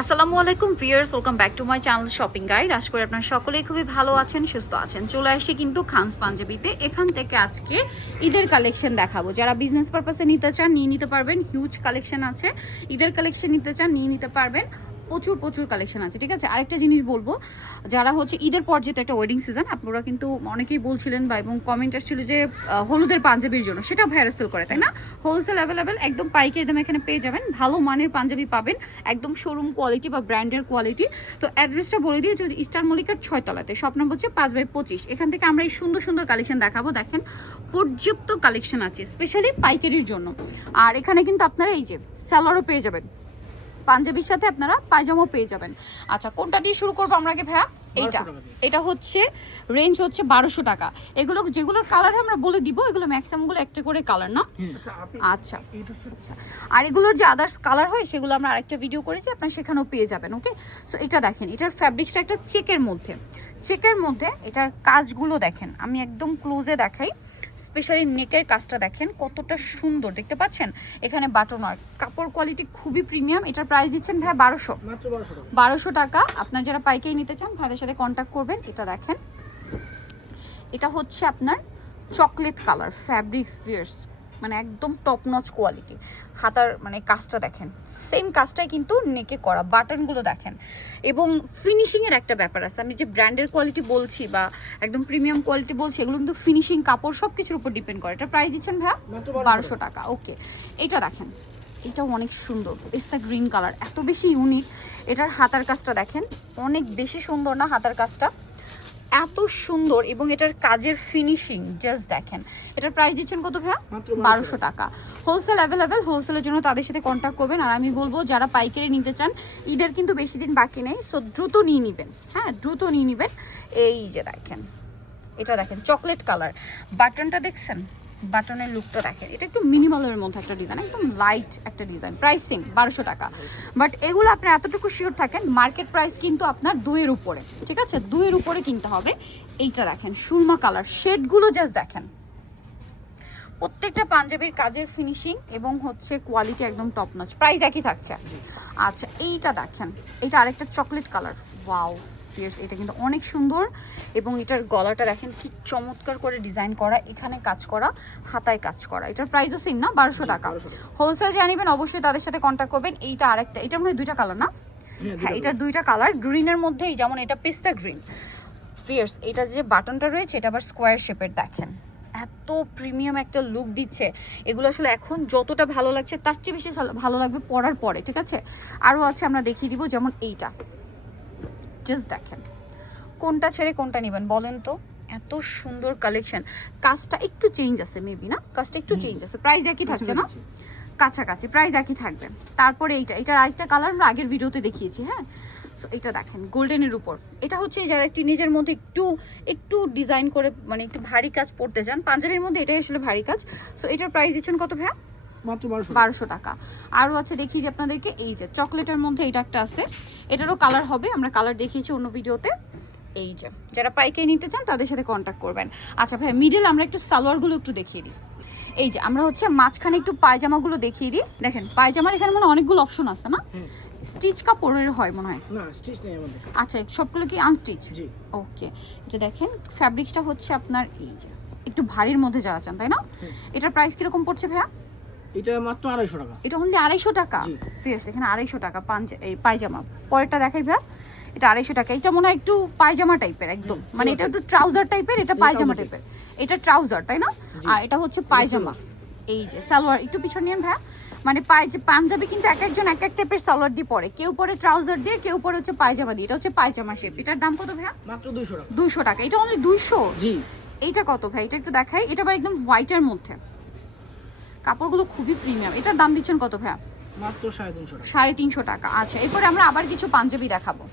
আসসালামু আলাইকুম viewers, welcome back to my channel shopping guide. আশা করি আপনারা সকলেই খুবই ভালো আছেন, সুস্থ আছেন। চলে আসি কিন্তু খানস পাঞ্জাবিতে। এখান থেকে আজকে ঈদের কালেকশন দেখাবো। যারা বিজনেস পারপাসে নিতে চান নিয়ে নিতে পারবেন, হিউজ কালেকশন আছে। ঈদের কালেকশন নিতে চান নিয়ে নিতে পারবেন, প্রচুর প্রচুর কালেকশন আছে। ঠিক আছে, আরেকটা জিনিস বলবো, যারা হচ্ছে ঈদের পর যেহেতু একটা ওয়েডিং সিজন, আপনারা কিন্তু অনেকেই বলছিলেন বা এবং কমেন্ট আসছিল যে হলুদের পাঞ্জাবির জন্য, সেটা ভাইরা সেল করে, তাই না? হোলসেল অ্যাভেলেবেল, একদম পাইকারি দামে এখানে পেয়ে যাবেন। ভালো মানের পাঞ্জাবি পাবেন, একদম শোরুম কোয়ালিটি বা ব্র্যান্ডের কোয়ালিটি। তো অ্যাড্রেসটা বলে দিয়ে, যদি ইস্টার মল্লিকার 6 তলাতে, শপ নম্বর হচ্ছে 5/25। এখান থেকে আমরা এই সুন্দর সুন্দর কালেকশন দেখাবো। দেখেন পর্যাপ্ত কালেকশন আছে স্পেশালি পাইকারির জন্য। আর এখানে কিন্তু আপনারা এই যে স্যালোয়ারও পেয়ে যাবেন, পাঞ্জাবির সাথে আপনারা পায়জামাও পেয়ে যাবেন। আচ্ছা, কোনটা দিয়ে শুরু করবো আমরা আগে ভাইয়া? এটা হচ্ছে রেঞ্জ হচ্ছে 1200 টাকা। এগুলো যেগুলোর কালার আমরা বলে দিব, এগুলো ম্যাক্সিমামগুলো একটা করে কালার না। আচ্ছা আচ্ছা, আর এগুলোর যে আদার্স কালার হয় সেগুলো আমরা আরেকটা ভিডিও করেছি, আপনারা সেখানেও পেয়ে যাবেন। ওকে, সো এটা দেখেন, এটার ফ্যাব্রিক্সটা একটা চেকের মধ্যে এটার কাজগুলো দেখেন, আমি একদম ক্লোজে দেখাই। স্পেশালি নেকের কাজটা দেখেন কতটা সুন্দর, দেখতে পাচ্ছেন? এখানে বাটন ওয়ার্ক, কাপড় কোয়ালিটি খুবই প্রিমিয়াম। এটার প্রাইস দিচ্ছেন ভাই 1200 টাকা। আপনার যারা পাইকারি নিতে চান ভাইদের সাথে কন্ট্যাক্ট করবেন। এটা দেখেন, এটা হচ্ছে আপনার চকলেট কালার ফ্যাব্রিক্স ভিয়ার্স, মানে একদম টপ নচ কোয়ালিটি। হাতার মানে কাজটা দেখেন, সেম কাজটাই কিন্তু নেকে করা, বাটনগুলো দেখেন। এবং ফিনিশিংয়ের একটা ব্যাপার আছে, আমি যে ব্র্যান্ডের কোয়ালিটি বলছি বা একদম প্রিমিয়াম কোয়ালিটি বলছি, এগুলো কিন্তু ফিনিশিং, কাপড় সব কিছুর উপর ডিপেন্ড করে। এটা প্রাইস দিচ্ছেন ভাইয়া 1200 টাকা। ওকে, এটা দেখেন, এটাও অনেক সুন্দর, পেস্তা গ্রিন কালার, এত বেশি ইউনিক। এটার হাতার কাজটা দেখেন, অনেক বেশি সুন্দর না? হাতার কাজটা এত সুন্দর এবং এটার কাজের ফিনিশিং জাস্ট দেখেন। এটার প্রাইস দিচ্ছেন কত ভাইয়া? 1200 টাকা। হোলসেল অ্যাভেলেবেল, হোলসেলের জন্য তাদের সাথে কন্ট্যাক্ট করবেন। আর আমি বলবো যারা পাইকারি নিতে চান, ঈদের কিন্তু বেশি দিন বাকি নেই, সো দ্রুত নিয়ে নেবেন। হ্যাঁ, দ্রুত নিয়ে নেবেন। এই যে দেখেন, এটা দেখেন চকলেট কালার, বাটনটা দেখছেন, বাটনের লুকটা দেখেন। এটা একটু মিনিমালের মধ্যে একটা ডিজাইন, একদম লাইট একটা ডিজাইন। প্রাইসিং 1200 টাকা। বাট এগুলো আপনার এতটুকু শিওর থাকেন, মার্কেট প্রাইস কিন্তু আপনার 2-এর উপরে। ঠিক আছে, 2-এর উপরে কিনতে হবে। এইটা দেখেন সুরমা কালার, শেডগুলো জাস্ট দেখেন। প্রত্যেকটা পাঞ্জাবির কাজের ফিনিশিং এবং হচ্ছে কোয়ালিটি একদম টপ নচ। প্রাইস একই থাকছে। আচ্ছা, এইটা দেখেন, এটা আরেকটা চকলেট কালার। ওয়াও ফিয়ার্স, এটা কিন্তু অনেক সুন্দর। এবং এটার গলাটা দেখেন কি চমৎকার করে ডিজাইন করা, এখানে কাজ করা, হাতায় কাজ করা। এটার প্রাইসও সেম না, 1200 টাকা। হোলসেল জানিবেন, অবশ্যই তাদের সাথে কন্ট্যাক্ট করবেন। এইটা আরেকটা, এটার মধ্যে 2টা কালার না? হ্যাঁ, এটার 2টা কালার, গ্রিনের মধ্যেই, যেমন এটা পেস্তা গ্রিন ফিয়ার্স। এটা যে বাটনটা রয়েছে, এটা আবার স্কোয়ার শেপের, দেখেন এত প্রিমিয়াম একটা লুক দিচ্ছে। এগুলো আসলে এখন যতটা ভালো লাগছে তার চেয়ে বেশি ভালো লাগবে পরার পরে। ঠিক আছে, আরও আছে, আমরা দেখিয়ে দিব। যেমন এইটা জাস্ট দেখেন, কোনটা ছেড়ে কোনটা নেবেন বলেন তো? এত সুন্দর কালেকশন। কাজটা একটু চেঞ্জ আছে মেবি, না? কাজটা একটু চেঞ্জ আছে। প্রাইস একই থাকছে না? কাছাকাছি প্রাইস একই থাকবে। তারপরে এটার আরেকটা কালার আমরা আগের ভিডিওতে দেখিয়েছি। হ্যাঁ, সো এটা দেখেন গোল্ডেনের উপর। এটা হচ্ছে যারা একটু নিজের মধ্যে একটু ডিজাইন করে, মানে একটু ভারী কাজ পড়তে চান, পাঞ্জাবির মধ্যে এটাই আসলে ভারী কাজ। সো এটার প্রাইস দিচ্ছেন কত ভাইয়া? মাত্র 1200 টাকা। আরও আছে, দেখিয়ে দিই আপনাদেরকে। এই যে চকলেটের মধ্যে এটা একটা আছে, এটারও কালার হবে, আমরা কালার দেখিয়েছি অন্য ভিডিওতে। এই যে যারা পাইকারি নিতে চান তাদের সাথে কন্ট্যাক্ট করবেন। আচ্ছা ভাই, মিডল আমরা একটু সালোয়ারগুলো একটু দেখিয়ে দিই। এই যে আমরা হচ্ছে মাঝখানে একটু পায়জামাগুলো দেখিয়ে দিই। দেখেন পায়জামার এখানে মানে অনেকগুলো অপশন আছে না? স্টিচ কাপড়ের হয় মনে হয়। না, স্টিচ নেই আমাদের। আচ্ছা, সবগুলো কি আনস্টিচ? জি। ওকে, এটা দেখেন ফ্যাব্রিক্সটা হচ্ছে আপনার এই যে একটু ভারীর মধ্যে যারা চান, তাই না? এটার প্রাইস কিরকম পড়ছে ভাইয়া? এটা মাত্র 250 টাকা। এটা অনলি 250 টাকা। ফিয়ার্স, এখানে 250 টাকা এই পায়জামা। পরেরটা দেখাই ভাইয়া, এটা 250 টাকা। এটা মনে হয় একটু পায়জামা টাইপের একদম, মানে এটা একটু ট্রাউজার টাইপের, এটা পায়জামা টাইপের। এটা ট্রাউজার, তাই না? আর এটা হচ্ছে পায়জামা। এই যে সালোয়ার, একটু পিছন নিয়েন ভাইয়া। মানে পাঞ্জাবি কিন্তু এক একজন এক এক টাইপের সালোয়ার দিয়ে পরে, কেউ পরে ট্রাউজার দিয়ে, কেউ পরে হচ্ছে পায়জামা দিয়ে। এটা হচ্ছে পায়জামা শেপ। এটার দাম কত ভাইয়া? মাত্র 200 টাকা। 200 টাকা। এটা অনলি 200? জি। এইটা কত ভাই? এটা একটু দেখাই। এটা আবার একদম হোয়াইটের মধ্যে, কাপড়গুলো খুবই প্রিমিয়াম। এটার দাম দিচ্ছেন কত ভাইয়া? মাত্র 350 টাকা। 350 টাকা। আচ্ছা, এরপরে আমরা আবার কিছু পাঞ্জাবি দেখাবো।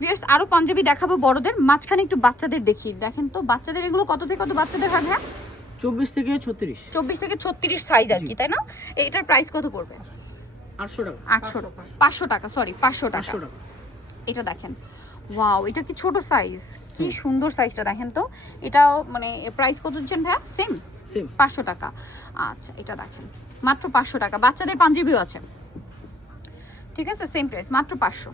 ভিউয়ার্স, আরো পাঞ্জাবি দেখাবো বড়দের, মাঝখানে একটু বাচ্চাদের দেখি। দেখেন তো বাচ্চাদের এগুলো কত থেকে কত বাচ্চাদের হয় ভাইয়া? 24 থেকে 36। 24 থেকে 36 সাইজ আর কি, তাই না? এটার প্রাইস কত পড়বে? 800 টাকা। 500 টাকা, সরি 500 টাকা। 500 টাকা। এটা দেখেন, ওয়াও, এটা কি ছোট সাইজ, কি সুন্দর সাইজটা দেখেন তো। এটাও মানে প্রাইস কত দিচ্ছেন ভাইয়া? সেম 500 টাকা। আচ্ছা, এটা দেখেন মাত্র 500 টাকা। বাচ্চাদের পাঞ্জাবিও আছে, ঠিক আছে, সেম প্রাইস মাত্র 500।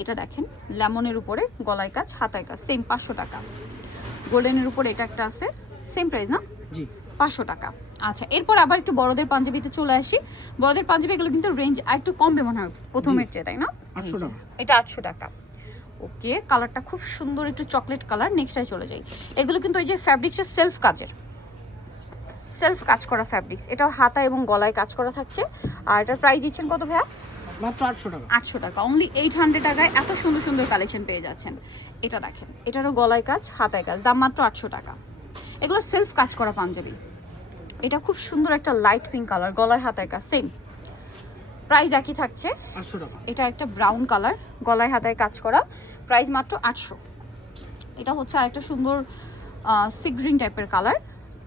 এটা দেখেন লেমনের উপরে গলায় কাজ হাতায় কাজ সেম 500 টাকা। গোল্ডেনের উপরে এটা একটা আছে সেম প্রাইস না? জি 500 টাকা। আচ্ছা এরপর আবার একটু বড়দের পাঞ্জাবিতে চলে আসি। বড়দের পাঞ্জাবি এগুলো কিন্তু রেঞ্জ একটু কমবে মনে হয় প্রথমের চেয়ে, তাই না? 800 টাকা। এটা 800 টাকা। ওকে, কালারটা খুব সুন্দর একটু চকলেট কালার। নেক্সটটাই চলে যাই। এগুলো কিন্তু ওই যে ফ্যাব্রিক্সের সেলফ কাজের, সেলফ কাজ করা ফ্যাব্রিক্স। এটাও হাতা এবং গলায় কাজ করা থাকছে। আর এটার প্রাইস দিচ্ছেন কত ভাইয়া? মাত্র 800 টাকা। 800 টাকা। অনলি 800 টাকায় এত সুন্দর সুন্দর কালেকশন পেয়ে যাচ্ছেন। এটা দেখেন, এটারও গলায় কাজ হাতায় কাজ, দাম মাত্র 800 টাকা। এগুলো সেলফ কাজ করা পাঞ্জাবি। এটা খুব সুন্দর একটা লাইট পিঙ্ক কালার, গলায় হাতায় কাজ সেম প্রাইস একই থাকছে 800 টাকা। এটা একটা ব্রাউন কালার, গলায় হাতায় কাজ করা, প্রাইস মাত্র 800। এটা হচ্ছে আরেকটা সুন্দর সি গ্রিন টাইপের কালার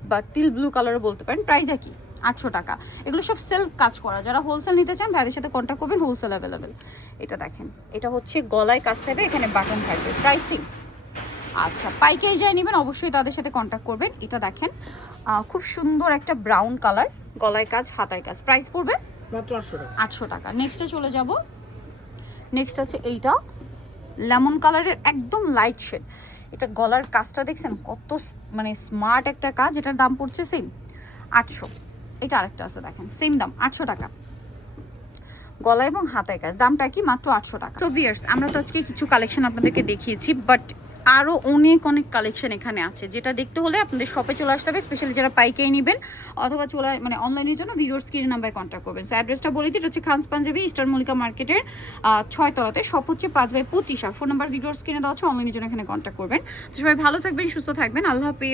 বা টিল ব্লু কালারও বলতে পারেন, প্রাইস একই 800 টাকা। এগুলো সব সেলফ কাজ করা। যারা হোলসেল নিতে চান ভাইদের সাথে কন্ট্যাক্ট করবেন, হোলসেল অ্যাভেলেবেল। এটা দেখেন, এটা হচ্ছে গলায় কাজ থাকবে, এখানে বাটন থাকবে, প্রাইসিং। আচ্ছা পাইকারি যাই নেবেন অবশ্যই তাদের সাথে কন্ট্যাক্ট করবেন। এটা দেখেন খুব সুন্দর একটা ব্রাউন কালার, গলায় কাজ হাতায় কাজ, প্রাইস পড়বে মাত্র 800 টাকা। 800 টাকা। নেক্সটে চলে যাব। নেক্সট আছে এইটা লেমন কালারের একদম লাইট শেড। এটা গলার কাজটা দেখছেন কত মানে স্মার্ট একটা কাজ। এটার দাম পড়ছে সেম 800। এটা আরেকটা আছে দেখেন সেম দাম 800 টাকা, গলা এবং হাতায় কাজ, দামটা কি মাত্র 800 টাকা। সো ভিউয়ার্স আমরা তো আজকে কিছু কালেকশন আপনাদেরকে দেখিয়েছি, বাট আরও অনেক অনেক কালেকশন এখানে আছে, যেটা দেখতে হলে আপনাদের শপে চলে আসতে হবে। স্পেশালি যারা পাইকারি নেবেন অথবা চলে মানে অনলাইনের জন্য ভিডিওর স্ক্রিন নাম্বারে কন্ট্যাক্ট করবেন। সো অ্যাড্রেসটা বলে দিই, এটা হচ্ছে খানস পাঞ্জাবি, ইস্টার্ন মল্লিকা মার্কেটের 6 তলাতে। শপ হচ্ছে 5/25। আর ফোন নাম্বার ভিডিওর স্ক্রিনে দেওয়া আছে, অনলাইনের জন্য এখানে কন্ট্যাক্ট করবেন। তো সবাই ভালো থাকবেন, সুস্থ থাকবেন, আল্লাহ হাফেজ।